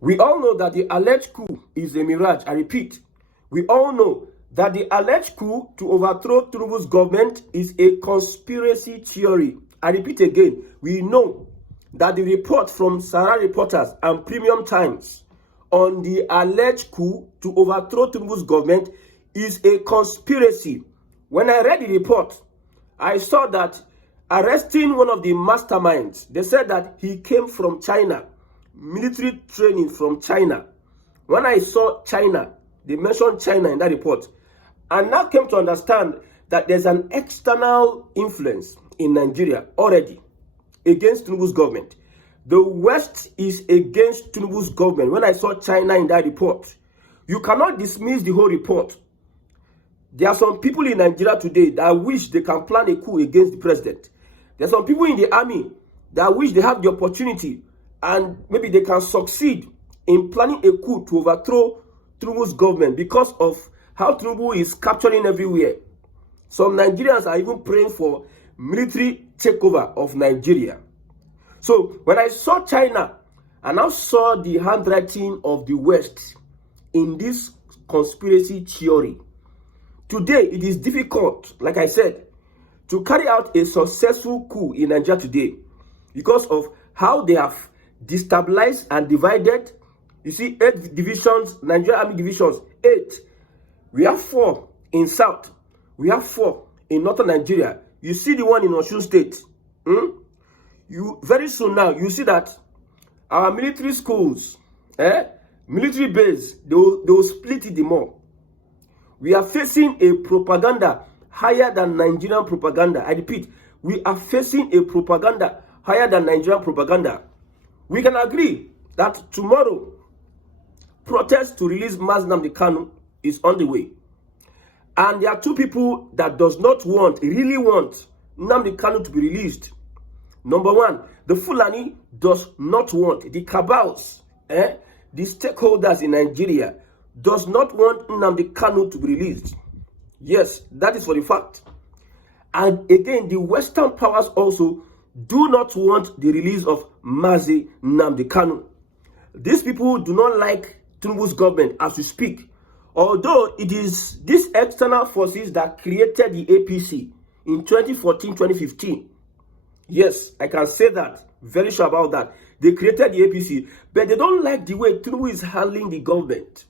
We all know that the alleged coup is a mirage. I repeat, we all know that the alleged coup to overthrow Tinubu'S government is a conspiracy theory. I repeat again, we know that the report from Sahara Reporters and Premium Times on the alleged coup to overthrow Tinubu'S government is a conspiracy. When I read the report, I saw that arresting one of the masterminds, they said that he came from China, military training from China. When I saw China, they mentioned China in that report, and now came to understand that there's an external influence in Nigeria already against Tinubu'S government. The West is against Tinubu'S government. When I saw China in that report, you cannot dismiss the whole report. There are some people in Nigeria today that wish they can plan a coup against the president. There are some people in the army that wish they have the opportunity and maybe they can succeed in planning a coup to overthrow Tinubu'S government because of how Tinubu is capturing everywhere. Some Nigerians are even praying for military takeover of Nigeria. So when I saw China, I now saw the handwriting of the West in this conspiracy theory. Today, it is difficult, like I said, to carry out a successful coup in Nigeria today because of how they have destabilized and divided. You see, 8 divisions, Nigerian army divisions, 8. We have 4 in South. We have 4 in Northern Nigeria. You see the one in Osun State. Very soon now, you see that our military schools, military base, they will split it more. We are facing a propaganda higher than Nigerian propaganda. I repeat, we are facing a propaganda higher than Nigerian propaganda. We can agree that tomorrow, protest to release Nnamdi Kanu is on the way. And there are 2 people that really want Nnamdi Kanu to be released. Number 1, the Fulani does not want, the cabals, the stakeholders in Nigeria, does not want Nnamdi Kanu to be released. Yes, that is for the fact. And again, the Western powers also do not want the release of Mazi Nnamdi Kanu. These people do not like Tinubu'S government as we speak. Although it is these external forces that created the APC in 2014-2015. Yes, I can say that. Very sure about that. They created the APC, but they don't like the way Tinubu is handling the government.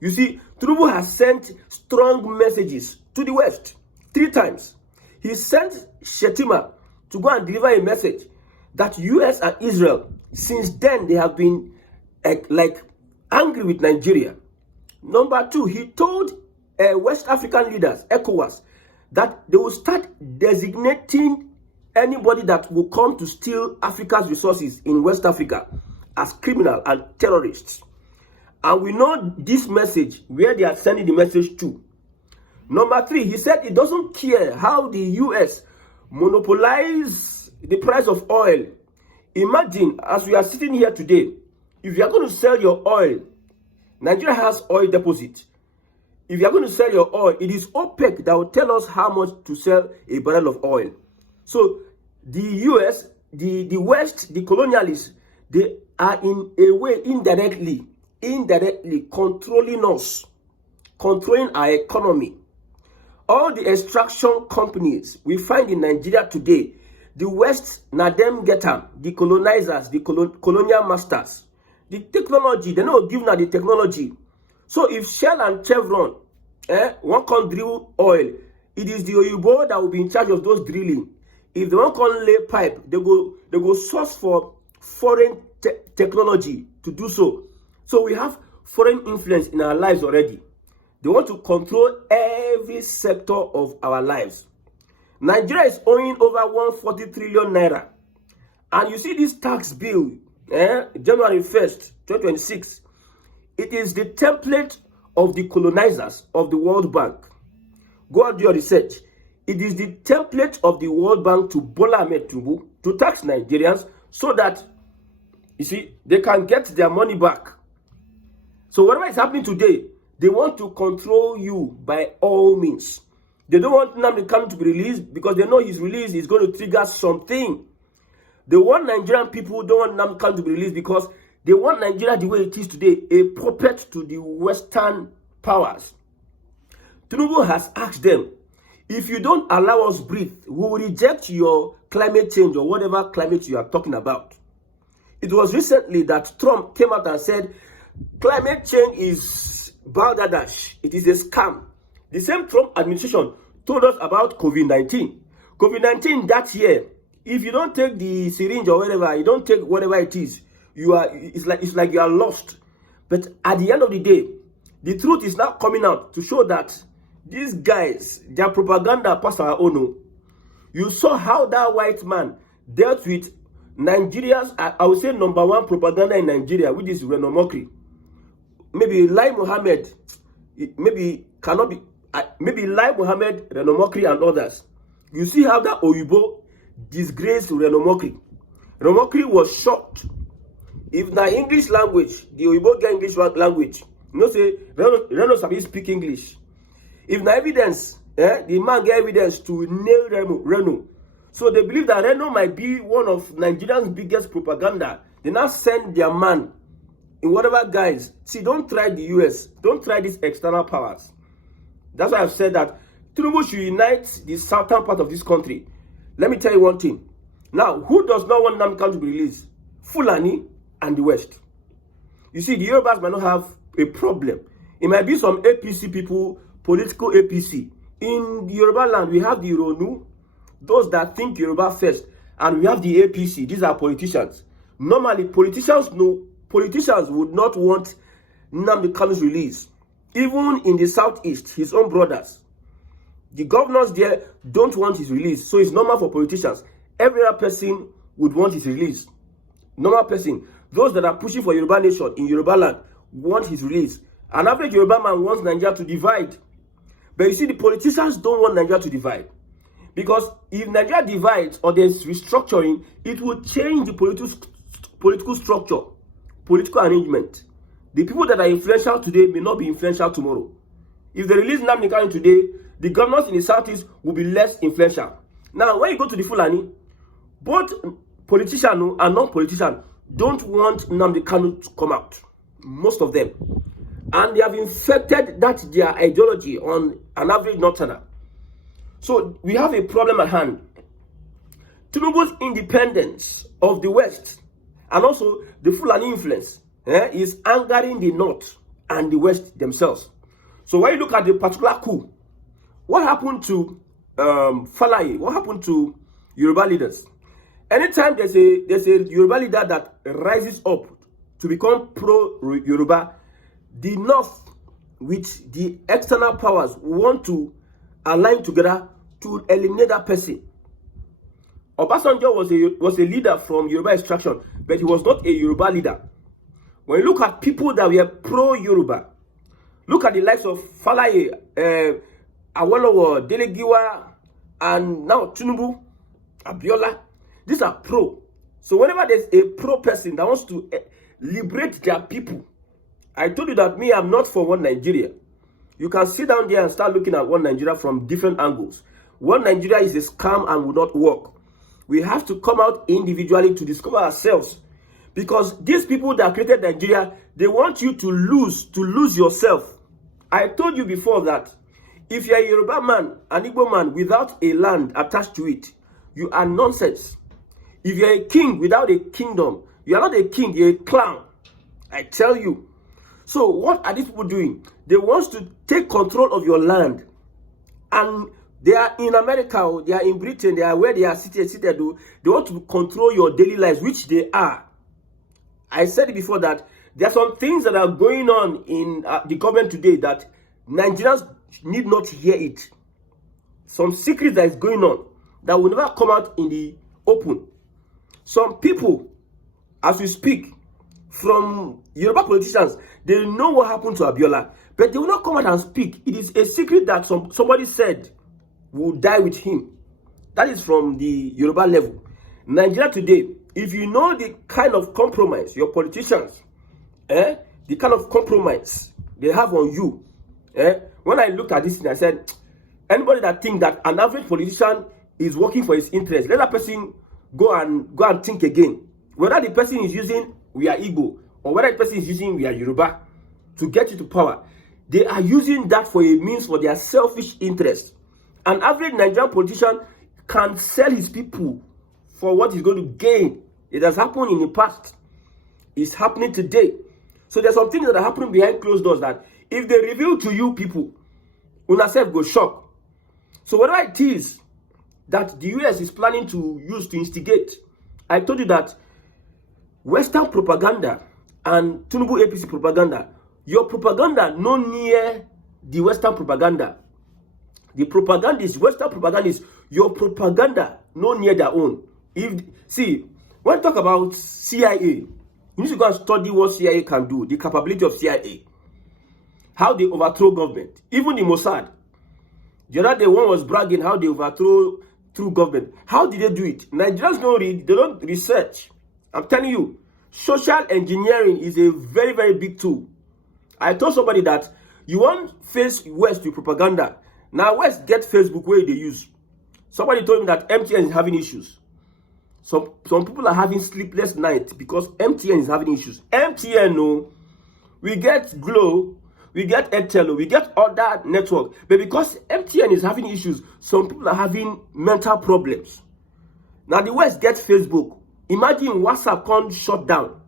You see, Tinubu has sent strong messages to the West 3 times. He sent Shetima to go and deliver a message that US and Israel, since then, they have been angry with Nigeria. Number 2, he told West African leaders, ECOWAS, that they will start designating anybody that will come to steal Africa's resources in West Africa as criminal and terrorists. And we know this message, where they are sending the message to. Number 3, he said he doesn't care how the US monopolize the price of oil. Imagine, as we are sitting here today, if you are going to sell your oil, Nigeria has oil deposit. If you are going to sell your oil, it is OPEC that will tell us how much to sell a barrel of oil. So the US, the West, the colonialists, they are in a way indirectly controlling us, controlling our economy. All the extraction companies we find in Nigeria today, the West, na them get them, the colonizers, the colonial masters. The technology, they don't give now the technology. So if Shell and Chevron one can drill oil, it is the Oyibo that will be in charge of those drilling. If they want to lay pipe, they go source for foreign technology to do so. So we have foreign influence in our lives already. They want to control every sector of our lives. Nigeria is owing over 140 trillion naira. And you see this tax bill, January 1st, 2026, it is the template of the colonizers of the World Bank. Go and do your research. It is the template of the World Bank to Bola Ahmed Tinubu to tax Nigerians so that, you see, they can get their money back. So whatever is happening today, they want to control you by all means. They don't want Nnamdi Kanu to be released because they know his release is going to trigger something. They want Nigerian people don't want Nnamdi Kanu to be released because They want Nigeria the way it is today, a puppet to the Western powers. Tinubu has asked them, if you don't allow us breathe, we will reject your climate change or whatever climate you are talking about. It was recently that Trump came out and said, climate change is balderdash. It is a scam. The same Trump administration told us about COVID-19. COVID-19 that year, if you don't take the syringe or whatever, you don't take whatever it is, it's like you are lost. But at the end of the day, the truth is now coming out to show that these guys, their propaganda passed our own. You saw how that white man dealt with Nigeria's, I would say, number one propaganda in Nigeria, which is Reno Mokri. Maybe Lai Mohammed, maybe cannot be, maybe Lai Mohammed, Reno Mokri, and others. You see how that Oyibo disgraced Reno Mokri. Reno Mokri was shocked. If na English language, the Oyibo get English language, you know, say Reno sabi speak English. If na evidence, the man get evidence to nail Reno. So they believe that Reno might be one of Nigeria's biggest propaganda. They now send their man in whatever guise. See, don't try the US. Don't try these external powers. That's why I've said that Tinubu should unite the southern part of this country. Let me tell you one thing. Now, who does not want Nnamdi Kanu to be released? Fulani and the West. You see, the Yorubas might not have a problem. It might be some APC people, political APC. In the Yoruba land, we have the Ironu, those that think Yoruba first, and we have the APC. These are politicians. Normally, politicians would not want Nnamdi Kanu's release. Even in the southeast, his own brothers, the governors there don't want his release. So it's normal for politicians. Every other person would want his release. Normal person. Those that are pushing for Yoruba nation in Yoruba land want his release. An average Yoruba man wants Nigeria to divide. But you see, the politicians don't want Nigeria to divide. Because if Nigeria divides or there's restructuring, it will change the political structure, political arrangement. The people that are influential today may not be influential tomorrow. If they release Nnamdi Kanu today, the governors in the southeast will be less influential. Now, when you go to the Fulani, both politicians and non-politicians don't want Nnamdi Kanu to come out. Most of them. And they have infected that their ideology on an average northerner. So we have a problem at hand. Tinubu's independence of the West and also the Fulani influence is angering the North and the West themselves. So when you look at the particular coup, what happened to Falaye? What happened to Yoruba leaders? Anytime there's a Yoruba leader that rises up to become pro-Yoruba, the North with the external powers want to align together to eliminate that person. Obasanjo was a leader from Yoruba extraction, but he was not a Yoruba leader. When you look at people that were pro-Yoruba, look at the likes of Falaye, Awolowo, Delegiwa, and now Tinubu, Abiola. These are pro. So whenever there's a pro person that wants to liberate their people, I told you that me, I'm not for one Nigeria. You can sit down there and start looking at one Nigeria from different angles. One Nigeria is a scam and will not work. We have to come out individually to discover ourselves. Because these people that created Nigeria, they want you to lose yourself. I told you before that if you're a Yoruba man, an Igbo man without a land attached to it, you are nonsense. If you're a king without a kingdom, you are not a king, you're a clown. I tell you. So what are these people doing? They want to take control of your land. And they are in America, they are in Britain, they are where they are seated. They want to control your daily lives, which they are. I said it before that there are some things that are going on in the government today that Nigerians need not hear it. Some secrets that is going on that will never come out in the open. Some people, as we speak, from Yoruba politicians, they know what happened to Abiola, but they will not come out and speak. It is a secret that somebody said will die with him. That is from the Yoruba level. Nigeria today, if you know the kind of compromise your politicians, the kind of compromise they have on you, when I looked at this thing, I said, anybody that thinks that an average politician is working for his interest, let that person go and think again. Whether the person is using we are Igbo, or whether the person is using their Yoruba to get you to power, they are using that for a means for their selfish interest. An average Nigerian politician can sell his people for what he's going to gain. It has happened in the past. It's happening today. So there's some things that are happening behind closed doors that if they reveal to you people, una self go shock. So whatever it is that the US is planning to use to instigate, I told you that Western propaganda and Tinubu APC propaganda, your propaganda no near the Western propaganda. The propagandist, Western propagandist, your propaganda no near their own. See, when you talk about CIA, you need to go and study what CIA can do, the capability of CIA, how they overthrow government, even the Mossad. The other day, one was bragging how they overthrow through government. How did they do it? Nigerians don't read, they don't research. I'm telling you, social engineering is a very, very big tool. I told somebody that you want face West with propaganda. Now West get Facebook where they use. Somebody told me that MTN is having issues. Some people are having sleepless nights because MTN is having issues. MTN, no, we get Glow, we get Airtel, we get other network, but because MTN is having issues, some people are having mental problems. Now the West gets Facebook. Imagine WhatsApp can't shut down.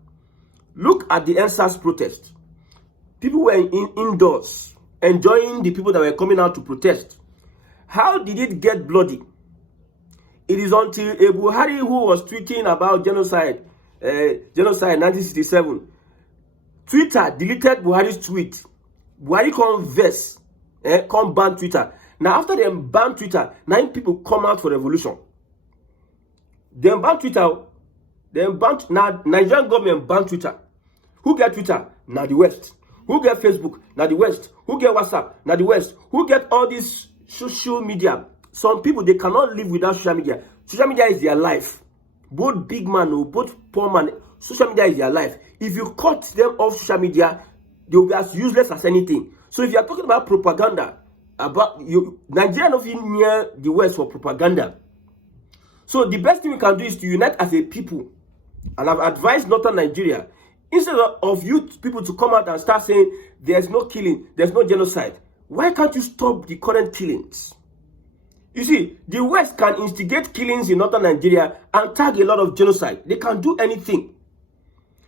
Look at the NSAS protest. People were indoors enjoying the people that were coming out to protest. How did it get bloody? It is until a Buhari who was tweeting about genocide 1967. Twitter deleted Buhari's tweet. Buhari converse, come ban Twitter. Now after they ban Twitter, 9 people come out for revolution. They ban Twitter. Now Nigerian government ban Twitter. Who get Twitter? Now the West. Who get Facebook? Now the West. Who get WhatsApp? Now the West. Who get all this social media? Some people, they cannot live without social media. Social media is their life. Both big man or both poor man, social media is their life. If you cut them off social media, they will be as useless as anything. So if you are talking about propaganda, about you, Nigeria not even near the West for propaganda. So the best thing we can do is to unite as a people. And I've advised Northern Nigeria, instead of you people to come out and start saying there's no killing, there's no genocide, why can't you stop the current killings? You see, the West can instigate killings in Northern Nigeria and tag a lot of genocide. They can do anything.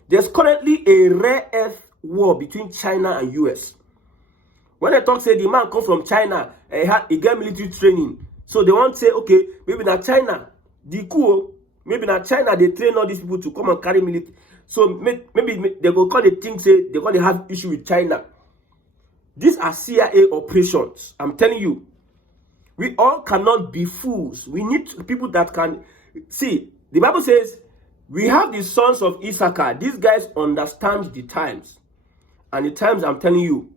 There's currently a rare earth war between China and US. When they talk, say the man come from China, he get military training. So they want to say, okay, maybe not China, the coup, maybe not China, they train all these people to come and carry military. So maybe they go call the thing, say they're going to have issue with China. These are CIA operations. I'm telling you. We all cannot be fools. We need people that can see. The Bible says, we have the sons of Issachar. These guys understand the times. And the times, I'm telling you,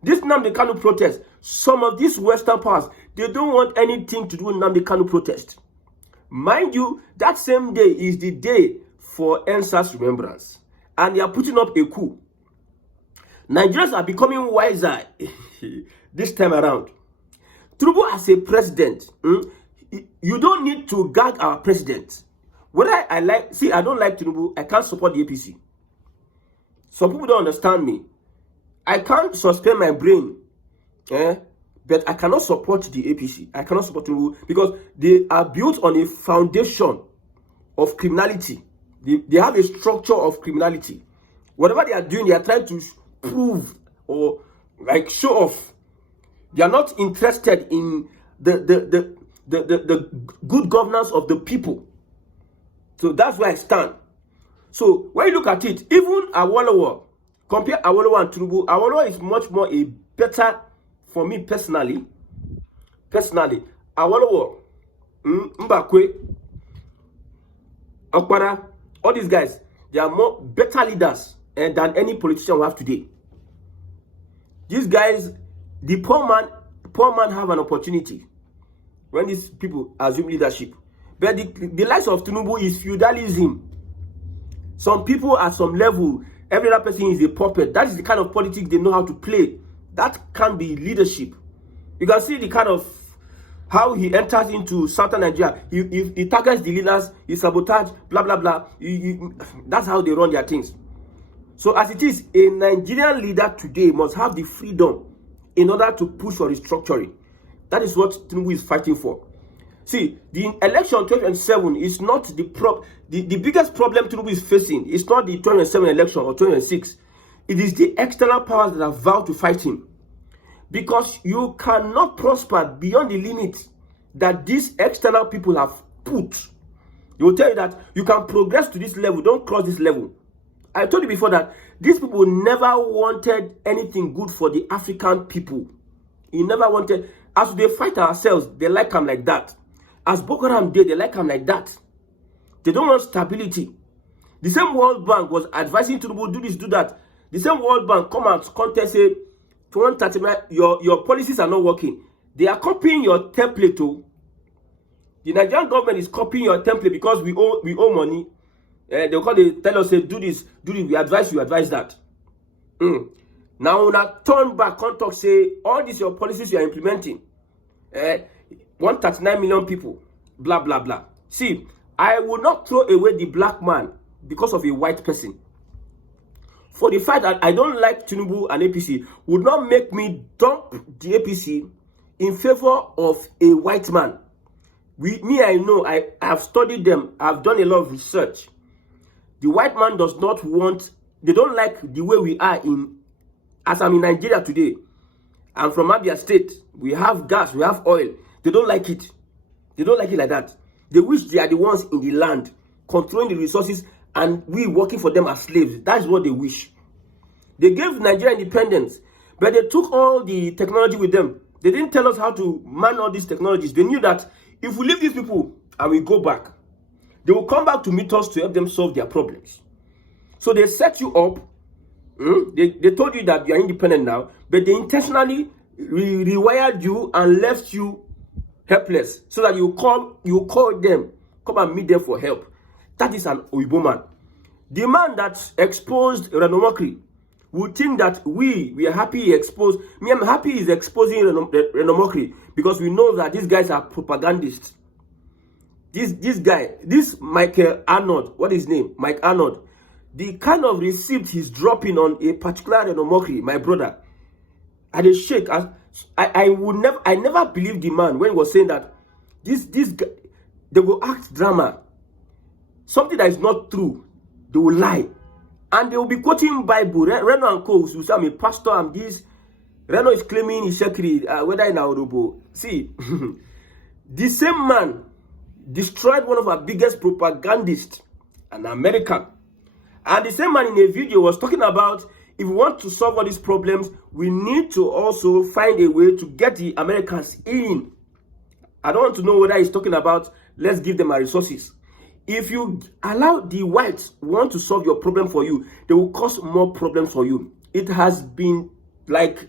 this Nnamdi Kanu protest, some of these Western powers, they don't want anything to do with Nnamdi Kanu protest. Mind you, that same day is the day for NSAS remembrance. And they are putting up a coup. Nigerians are becoming wiser this time around. Tinubu as a president, you don't need to gag our president. Whether I like, see, I don't like Tinubu, I can't support the APC. Some people don't understand me. I can't suspend my brain, but I cannot support the APC. I cannot support Tinubu because they are built on a foundation of criminality. They have a structure of criminality. Whatever they are doing, they are trying to prove or like show off. They are not interested in the good governance of the people. So that's where I stand. So when you look at it, even Awolowo, compare Awolowo and Tinubu, Awolowo is much more a better, for me personally, Awolowo, Mbakwe, Okpara, all these guys, they are more better leaders than any politician we have today. These guys, the poor man have an opportunity when these people assume leadership. But the likes of Tinubu is feudalism. Some people at some level, every other person is a puppet. That is the kind of politics they know how to play. That can't be leadership. You can see the kind of how he enters into Southern Nigeria. He targets the leaders, he sabotage, blah, blah, blah. That's how they run their things. So as it is, a Nigerian leader today must have the freedom in order to push for restructuring. That is what Tinubu is fighting for. See, the election 2027 is not the biggest problem Tinubu is facing. It's not the 2027 election or 2026. It is the external powers that have vowed to fight him. Because you cannot prosper beyond the limit that these external people have put. They will tell you that you can progress to this level, don't cross this level. I told you before that these people never wanted anything good for the African people. He never wanted, as they fight ourselves, they like them like that. As Boko Haram did, they like them like that. They don't want stability. The same World Bank was advising Tinubu, do this, do that. The same World Bank come out, contest, say, your policies are not working. They are copying your template too. The Nigerian government is copying your template because we owe money. They tell us, say, do this, we advise you, advise that. Now, when I turn back, talk, say, all these your policies you are implementing, 139 million people, blah, blah, blah. See, I will not throw away the black man because of a white person. For the fact that I don't like Tinubu and APC would not make me dump the APC in favor of a white man. I know, I have studied them, I've done a lot of research. The white man does not want, they don't like the way we are as I'm in Nigeria today. I'm from Abia State. We have gas, we have oil. They don't like it. They don't like it like that. They wish they are the ones in the land, controlling the resources, and we working for them as slaves. That's what they wish. They gave Nigeria independence, but they took all the technology with them. They didn't tell us how to man all these technologies. They knew that if we leave these people and we go back, they will come back to meet us to help them solve their problems. So they set you up. They told you that you are independent now, but they intentionally rewired you and left you helpless so that you call them, come and meet them for help. That is an Oyibo man. The man that exposed Renomokri would think that we are happy he exposed. Me, I'm happy he's exposing Renomokri because we know that these guys are propagandists. This Michael Arnold, what is his name? Mike Arnold. The kind of receipt he's dropping on a particular Renomokri, my brother, I dey shake. I never believed the man when he was saying that this guy, they will act drama. Something that is not true, they will lie. And they will be quoting Bible. Reno and Co. will say, I'm a pastor, I'm this. Reno is claiming he's Shekri, whether in Aurobo. See, the same man destroyed one of our biggest propagandists, an American. And the same man in a video was talking about, if we want to solve all these problems, we need to also find a way to get the Americans in. I don't want to know whether he's talking about, let's give them our resources. If you allow the whites want to solve your problem for you, they will cause more problems for you. It has been like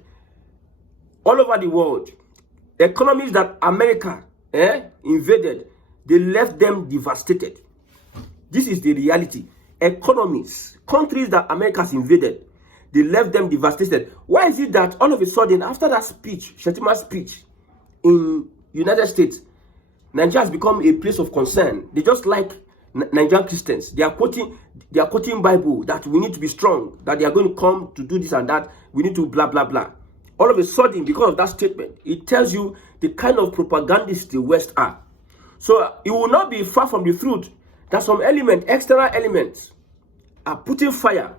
all over the world. Economies that America invaded, they left them devastated. This is the reality. Economies, countries that America has invaded, they left them devastated. Why is it that all of a sudden, after that speech, Shetima's speech in United States, Nigeria has become a place of concern? They just like Nigerian Christians. They are quoting Bible that we need to be strong, that they are going to come to do this and that. We need to blah, blah, blah. All of a sudden, because of that statement, it tells you the kind of propagandists the West are. So it will not be far from the truth that some external elements are putting fire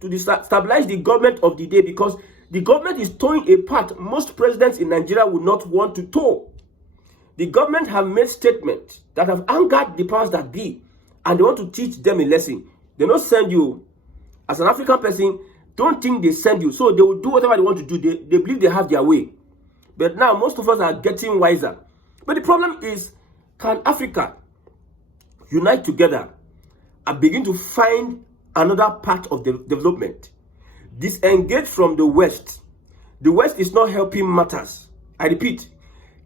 to stabilize the government of the day, because the government is towing a path most presidents in Nigeria would not want to tow. The government have made statements that have angered the powers that be, and they want to teach them a lesson. They don't send you. As an African person, don't think they send you. So they will do whatever they want to do. They believe they have their way. But now most of us are getting wiser. But the problem is, can Africa unite together and begin to find another part of the development? Disengage from the West. The West is not helping matters. I repeat,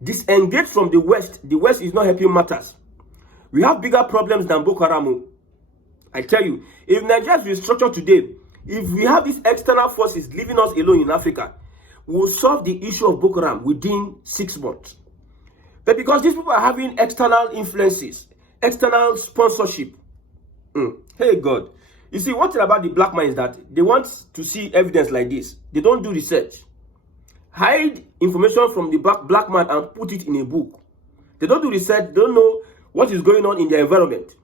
disengage from the West. The West is not helping matters. We have bigger problems than Boko Haram. I tell you, if Nigeria is restructured today, if we have these external forces leaving us alone in Africa, we will solve the issue of Boko Haram within 6 months. But because these people are having external influences, external sponsorship, hey God, You see, one thing about the black man is that they want to see evidence like this. They don't do research. Hide information from the black man and put it in a book. They don't do research. They don't know what is going on in their environment.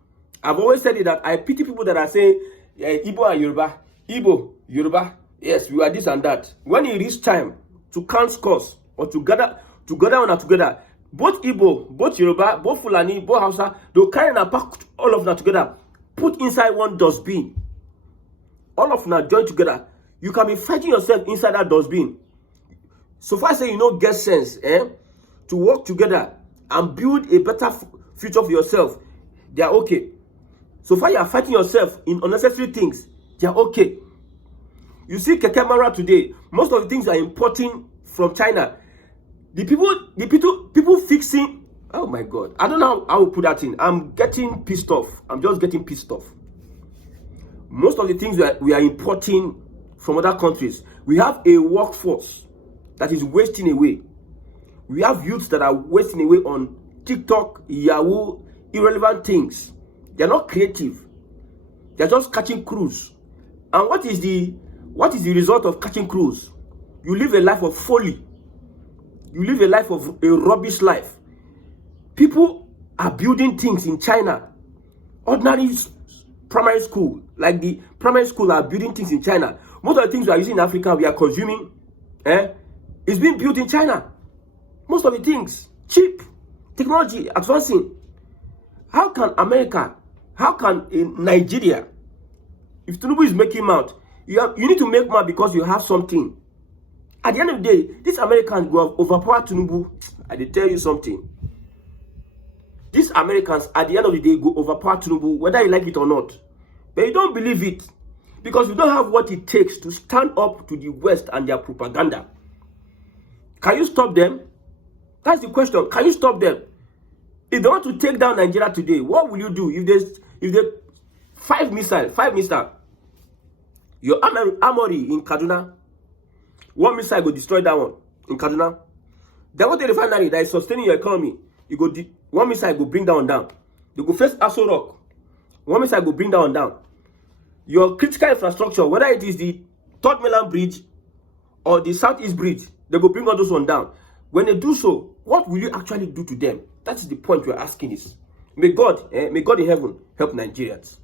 I've always said it that I pity people that are saying, Igbo and Yoruba. Igbo, Yoruba, yes, we are this and that. When it reaches time to count scores or to gather on together, both Igbo, both Yoruba, both Fulani, both Hausa, they'll carry and pack all of them together, put inside one dustbin. All of them join together. You can be fighting yourself inside that dustbin. So far, say you know, get sense, to work together and build a better future for yourself. They are okay. So far, you are fighting yourself in unnecessary things. They are okay. You see, Kekemara today, most of the things are importing from China. The people fixing. Oh my God, I don't know how I will put that in. I'm getting pissed off. I'm just getting pissed off. Most of the things that we are importing from other countries, we have a workforce that is wasting away. We have youths that are wasting away on TikTok, Yahoo, irrelevant things. They're not creative. They're just catching cruise. And what is the result of catching cruise? You live a life of folly. You live a life of a rubbish life. People are building things in China. Ordinary primary school, like the primary school, are building things in China. Most of the things we are using in Africa, we are consuming, is being built in China. Most of the things, cheap, technology, advancing. How can America, how can in Nigeria, if Tinubu is making mouth, you need to make mouth because you have something. At the end of the day, these Americans go overpower Tinubu. I did tell you something. These Americans, at the end of the day, go overpower Tinubu, whether you like it or not. But you don't believe it. Because you don't have what it takes to stand up to the West and their propaganda. Can you stop them? That's the question. Can you stop them? If they want to take down Nigeria today, what will you do? If they 5 missiles, your armory in Kaduna, 1 missile will destroy that one in Kaduna. They want a refinery that is sustaining your economy. You go 1 missile will bring that one down. They go first Aso Rock. 1 missile will bring that one down. Your critical infrastructure, whether it is the Third Mainland Bridge or the Southeast Bridge, they will bring all those one down. When they do so, what will you actually do to them? That is the point we are asking is. May God in heaven help Nigerians.